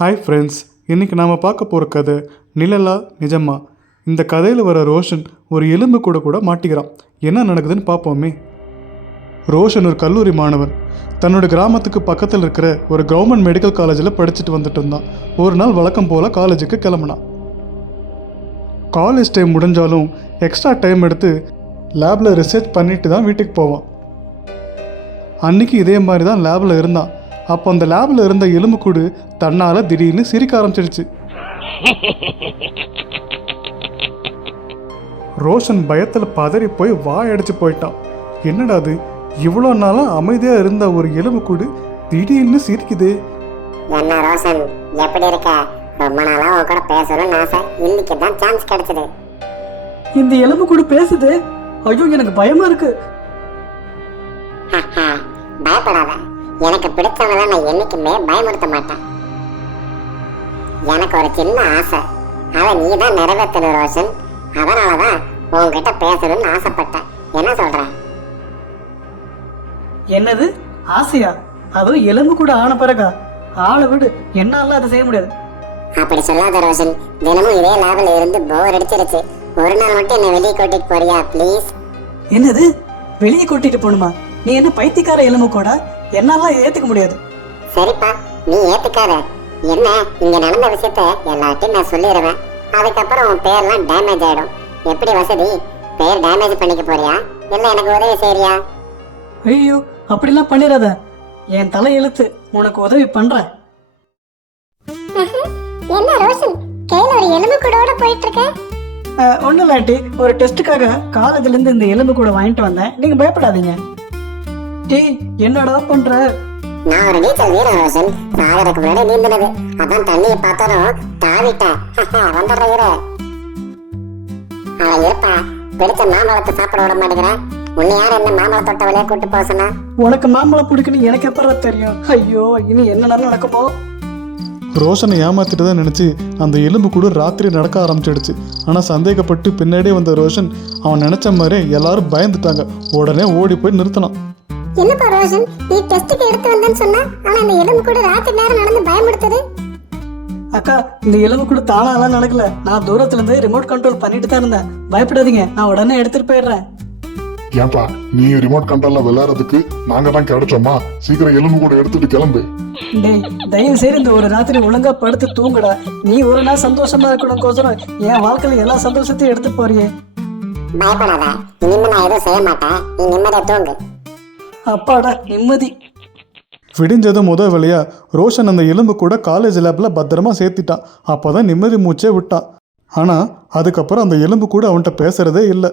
Hi friends, இன்றைக்கி நாம் பார்க்க போகிற கதை நிழலா நிஜமா. இந்த கதையில் வர ரோஷன் ஒரு எலும்பு கூட மாட்டிக்கிறான். என்ன நடக்குதுன்னு பார்ப்போமே. ரோஷன் ஒரு கல்லூரி மாணவன். தன்னோட கிராமத்துக்கு பக்கத்தில் இருக்கிற ஒரு கவர்மெண்ட் மெடிக்கல் காலேஜில் படிச்சுட்டு வந்துட்டு இருந்தான். ஒரு நாள் வழக்கம் போல் காலேஜுக்கு கிளம்புனான். காலேஜ் டைம் முடிஞ்சாலும் எக்ஸ்ட்ரா டைம் எடுத்து லேபில் ரிசர்ச் பண்ணிட்டு தான் வீட்டுக்கு போவான். அன்றைக்கி இதே மாதிரி தான் லேபில் இருந்தான். அப்போ அந்த லேபில் இருந்த எலும்புக்கூடு தன்னால் திடீர்னு சிரிக்க ஆரம்பிச்சிடுச்சு. ரோஷன் பயத்தில் பதறி போய் வாயடிச்சு போயிட்டான். என்னடா அது, இவ்வளோ நாளாக அமைதியாக இருந்த ஒரு எலும்புக்கூடு திடீர்னு சிரிக்குது. என்ன ரோஷன், எப்படி இருக்க? ரொம்ப நாளா உன் கூட பேசணும்னு ஆசை, இன்னைக்கு தான் சான்ஸ் கிடைச்சது. இந்த எலும்புக்கூடு பேசுது. ஐயோ, எனக்கு பயமா இருக்கு. பயப்படாத, எனக்கு பிடிச்சவங்கள நான் என்னைக்குமே பயமுறுத்த மாட்டேன். எனக்கு ஒரு சின்ன ஆசை, அதை நீ தான் நிறைவேற்றணும் ரோஷன். அதனாலதான் உன்கிட்ட பேசணும்னு ஆசைப்பட்டேன். என்ன சொல்ற? என்னது ஆசையா? அதுவும் எலும்பு கூட ஆன பிறகா? ஆளை விடு, என்னால அதை செய்ய முடியாது. அப்படி சொல்லாத ரோஷன், தினமும் இதே லேபில் இருந்து போர் அடிச்சிருச்சு. ஒரு நாள் மட்டும் என்ன வெளியே கூட்டிட்டு போறியா ப்ளீஸ்? என்னது, வெளியே கூட்டிட்டு போகணுமா? நீ என்ன பைத்தியக்கார எலும்பு கூட? என்னால ஏத்துக்க முடியாது. சரிப்பா, நீ ஏத்துக்காத. என்ன, இங்க நடந்த விஷயத்த எல்லாத்தையும் நான் சொல்லிடுவேன். அதுக்கப்புறம் உன் பேர்லாம் டேமேஜ் ஆயிடும். எப்படி வசதி? பேர் டேமேஜ் பண்ணிக்க போறியா இல்ல எனக்கு உதவி செய்யறியா? ஐயோ, அப்படிலாம் பண்ணிடாத. என் தலை எழுத்து, உனக்கு உதவி பண்றேன். என்ன ரோஷன், கையில ஒரு எலும்பு கூட போயிட்டு இருக்க? ஒன்னும் இல்லாட்டி ஒரு டெஸ்ட்டுக்காக காலேஜ்ல இருந்து இந்த எலும்பு கூட வாங்கிட்டு வந்தேன். நீங்க பயப்படாதீங்க. டேய், என்னடா பண்ற? நான் ஒரு நீச்சல் வீரன் ரோஷன். சாகருக்கு முன்னாடி நீந்தினது, அதான் தண்ணியை பார்த்தாலும் தாவிட்டேன். வந்துடுற அவன் இருப்பா. பிடிச்ச மாம்பழத்தை சாப்பிட விட மாட்டேங்கிறேன். உன்னை யார் என்ன மாம்பழ தொட்ட வழியா கூட்டு போக சொன்னா? உனக்கு மாம்பழம் பிடிக்குன்னு எனக்கு எப்பறம் தெரியும்? ஐயோ, இனி என்ன நடக்குமோ? ரோஷனை ஏமாத்திட்டு தான் நினச்சி அந்த எலும்பு கூட ராத்திரி நடக்க ஆரம்பிச்சிடுச்சு. ஆனால் சந்தேகப்பட்டு பின்னாடியே வந்த ரோஷன் அவன் நினச்ச மாதிரி எல்லாரும் பயந்துட்டாங்க. உடனே ஓடி போய் நிறுத்தினான். என்னப்பா ரோஷன், நீ டெஸ்ட்டுக்கு எடுத்து வந்தேன்னு சொன்னா, ஆனா இந்த எலும்பு கூட ராத்திரி நேரம் நடந்து பயமுடுத்துது. அக்கா, இந்த எலும்பு கூட தானாலாம் நடக்கல. நான் தூரத்துல இருந்து ரிமோட் கண்ட்ரோல் பண்ணிட்டு தான் இருந்தேன். பயப்படாதீங்க, நான் உடனே எடுத்துட்டு போயிடுறேன். ஏன்பா, நீ ரிமோட் கண்ட்ரோல்ல விளையாடுறதுக்கு நாங்க தான் கிடைச்சோமா? சீக்கிரம் எலும்பு கூட எடுத்துட்டு கிளம்பு. டேய், தயவு செய்து இந்த ஒரு ராத்திரி ஒழுங்கா படுத்து தூங்குடா. நீ ஒரு நாள் சந்தோஷமா இருக்கணும்கோசரம் என் வாழ்க்கையில எல்லா சந்தோஷத்தையும் எடுத்து போறியே. பயப்படாத, இனிமே நான் எதுவும் செய்ய மாட்டேன். நீ நிம்மதியா தூங்கு. அப்பாடா, நிம்மதி. விடிஞ்சதும் முதல் வழியா ரோஷன் அந்த எலும்பு கூட காலேஜ் லேபில் பத்திரமா சேர்த்திட்டான். அப்போ தான் நிம்மதி மூச்சே விட்டான். ஆனால் அதுக்கப்புறம் அந்த எலும்பு கூட அவன்கிட்ட பேசுகிறதே இல்லை.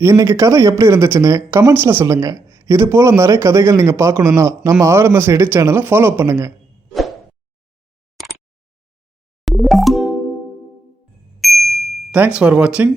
இன்றைக்கி கதை எப்படி இருந்துச்சுன்னு கமெண்ட்ஸில் சொல்லுங்கள். இது போல் நிறைய கதைகள் நீங்கள் பார்க்கணுன்னா நம்ம ஆர்எம்எஸ் எடிட் சேனலை ஃபாலோ பண்ணுங்கள். தேங்க்ஸ் ஃபார் வாட்சிங்.